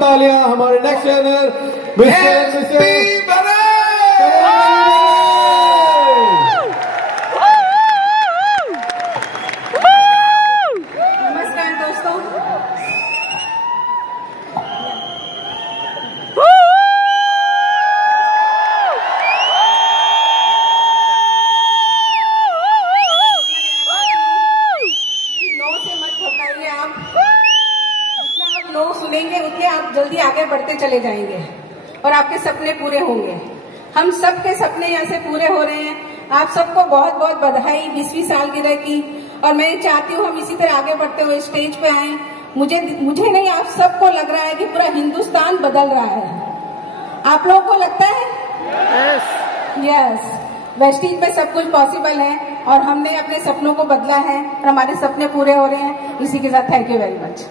तालियां हमारे next runner mister नमस्कार दोस्तों, नो सुनेंगे उतने आप जल्दी आगे बढ़ते चले जाएंगे और आपके सपने पूरे होंगे। हम सबके सपने यहाँ से पूरे हो रहे हैं। आप सबको बहुत बहुत बधाई 20वीं सालगिरह की। और मैं चाहती हूँ हम इसी तरह आगे बढ़ते हुए स्टेज पे आए। मुझे नहीं, आप सबको लग रहा है कि पूरा हिंदुस्तान बदल रहा है। आप लोगों को लगता है? यस। वेस्टीज में सब कुछ पॉसिबल है और हमने अपने सपनों को बदला है और हमारे सपने पूरे हो रहे हैं। इसी के साथ थैंक यू वेरी मच।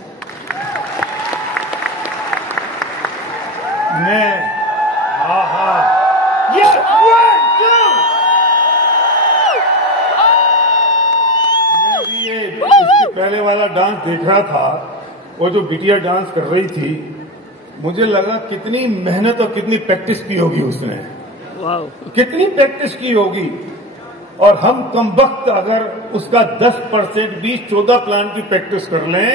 पहले वाला डांस देख रहा था, वो जो बिटिया डांस कर रही थी, मुझे लगा कितनी मेहनत और कितनी प्रैक्टिस की होगी उसने। कितनी प्रैक्टिस की होगी। और हम कम वक्त अगर उसका 10%, 20-14 प्लान की प्रैक्टिस कर लें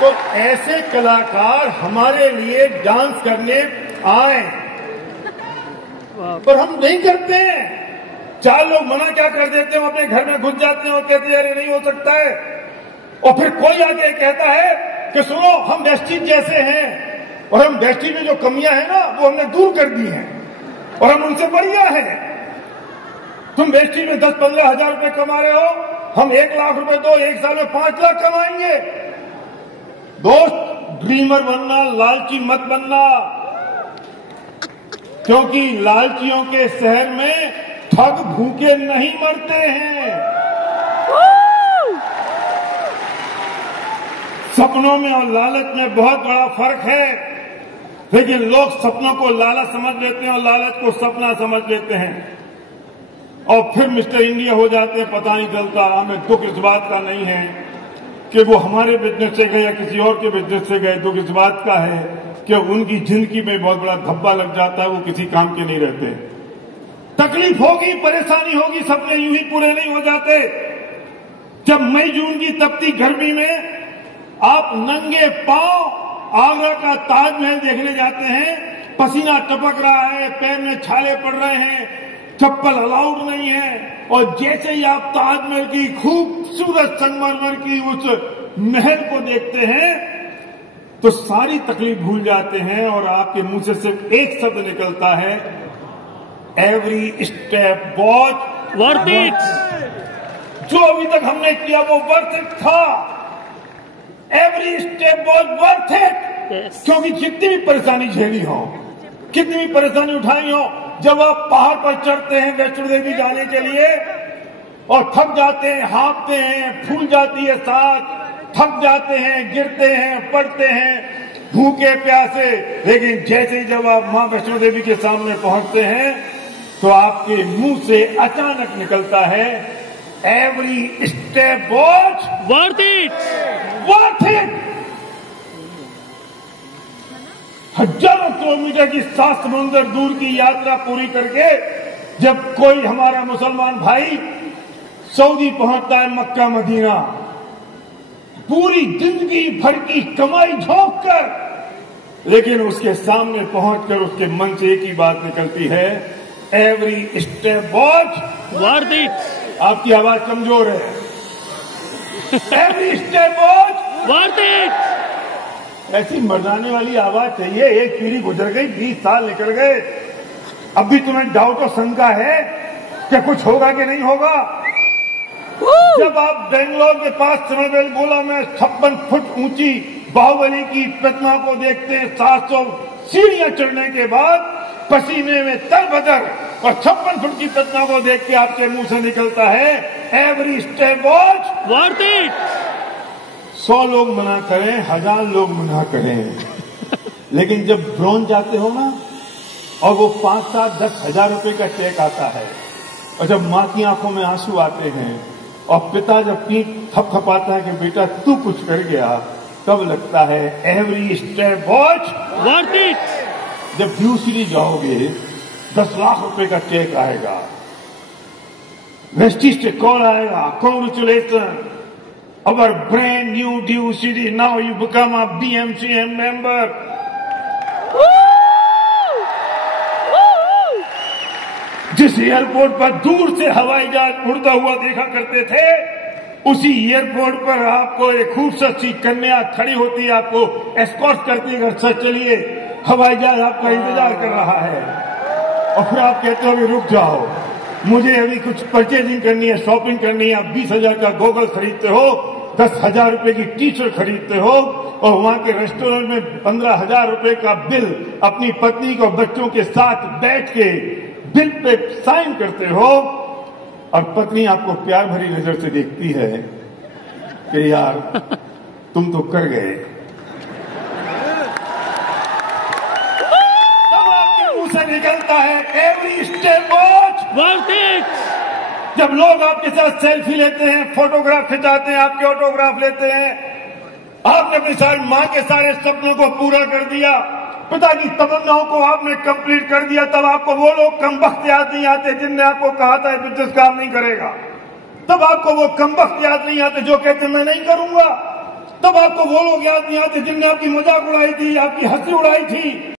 तो ऐसे कलाकार हमारे लिए डांस करने आए, पर हम नहीं करते हैं। 4 लोग मना क्या कर देते हैं, अपने घर में घुस जाते हैं और कहते हैं अरे नहीं हो सकता है। और फिर कोई आके कहता है कि सुनो हम वेस्टीज जैसे हैं, और हम वेस्टीज में जो कमियां हैं ना वो हमने दूर कर दी हैं और हम उनसे बढ़िया हैं। तुम वेस्टीज में 10-15 हजार रुपए कमा रहे हो, हम 1 लाख रुपए दो, 1 साल में 5 लाख कमाएंगे। दोस्त, ड्रीमर बनना, लालची मत बनना, क्योंकि लालचियों के शहर में ठग भूखे नहीं मरते हैं। सपनों में और लालच में बहुत बड़ा फर्क है, लेकिन लोग सपनों को लालच समझ लेते हैं और लालच को सपना समझ लेते हैं और फिर मिस्टर इंडिया हो जाते हैं, पता नहीं चलता। हमें दुख इस बात का नहीं है कि वो हमारे बिजनेस से गए या किसी और के बिजनेस से गए। दुख इस बात का है कि उनकी जिंदगी में बहुत बड़ा धब्बा लग जाता है, वो किसी काम के नहीं रहते। तकलीफ होगी, परेशानी होगी, सपने यूं ही पूरे नहीं हो जाते। जब मई जून की तपती गर्मी में आप नंगे पांव आगरा का ताजमहल देखने जाते हैं, पसीना टपक रहा है, पैर में छाले पड़ रहे हैं, चप्पल अलाउड नहीं है, और जैसे ही आप ताजमहल की खूबसूरत संगमरमर की उस महल को देखते हैं तो सारी तकलीफ भूल जाते हैं और आपके मुंह से सिर्फ एक शब्द निकलता है, every step watch worth it. जो अभी तक हमने किया वो वर्थ इट था। Every step was worth it. क्योंकि जितनी भी परेशानी झेली हो, कितनी भी परेशानी उठाई हो, जब आप पहाड़ पर चढ़ते हैं वैष्णो देवी जाने के लिए और थक जाते हैं, हाँफते हैं, फूल जाती है सांस, थक जाते हैं, गिरते हैं, पड़ते हैं, भूखे प्यासे, लेकिन जैसे ही जब आप मां वैष्णो देवी के सामने पहुंचते हैं तो आपके मुंह से अचानक निकलता है, every step watch worth it, worth it. हजारों किलोमीटर की 7 समुंदर दूर की यात्रा पूरी करके जब कोई हमारा मुसलमान भाई सऊदी पहुंचता है, मक्का मदीना, पूरी जिंदगी भर की कमाई झोंक कर, लेकिन उसके सामने पहुंचकर उसके मन से एक ही बात निकलती है, every step watch worth it. आपकी आवाज कमजोर है। Every step watch worth it. ऐसी मर्दाने वाली आवाज चाहिए। एक पीढ़ी गुजर गई, 20 साल निकल गए, अब भी तुम्हें डाउट और शंका है कि कुछ होगा कि नहीं होगा। जब आप बेंगलोर के पास श्रीबेलगोला में 56 फुट ऊंची बाहुबली की प्रतिमा को देखते हैं, 700 सीढ़ियां चढ़ने के बाद पसीने में तरबतर, और 56 फुट की प्रतिमा को देख के आपके मुंह से निकलता है, every step watch worth it. 100 लोग मना करें, 1000 लोग मना करें, लेकिन जब ब्रॉन्ज जाते हो ना और वो 5, 7, 10 हजार रुपए का चेक आता है और जब मां की आंखों में आंसू आते हैं और पिता जब पीठ थपथपाता है कि बेटा तू कुछ कर गया, तब लगता है every step watch worth it. जब ड्यू सिटी जाओगे 10 लाख रुपए का चेक आएगा, वेस्टिज से कॉल आएगा, congratulation our brand new due city, now you become a BMCM member. जिस एयरपोर्ट पर दूर से हवाई जहाज उड़ता हुआ देखा करते थे, उसी एयरपोर्ट पर आपको एक खूबसूरत सी कन्या खड़ी होती है, आपको एस्कॉर्ट करती है, सच चलिए हवाई जहाज आपका इंतजार कर रहा है। और फिर आप कहते हो अभी रुक जाओ, मुझे अभी कुछ परचेजिंग करनी है, शॉपिंग करनी है। आप 20,000 का गॉगल खरीदते हो, 10,000 रुपए की टी शर्ट खरीदते हो, और वहां के रेस्टोरेंट में 15,000 रुपए का बिल अपनी पत्नी को बच्चों के साथ बैठ के बिल पे साइन करते हो, और पत्नी आपको प्यार भरी नजर से देखती है कि यार तुम तो कर गए। तब आपके मुंह से निकलता है every step watch worth it. जब लोग आपके साथ सेल्फी लेते हैं, फोटोग्राफ खिंचाते हैं, आपके ऑटोग्राफ लेते हैं, आपने अपनी सारी मां के सारे सपनों को पूरा कर दिया, पिता की तमन्नाओं को आपने कंप्लीट कर दिया, तब आपको वो लोग कमबख्त याद नहीं आते जिनने आपको कहा था बिजनेस काम नहीं करेगा। तब आपको वो कमबख्त याद नहीं आते जो कहते मैं नहीं करूंगा। तब आपको वो लोग याद नहीं आते जिनने आपकी मजाक उड़ाई थी, आपकी हंसी उड़ाई थी।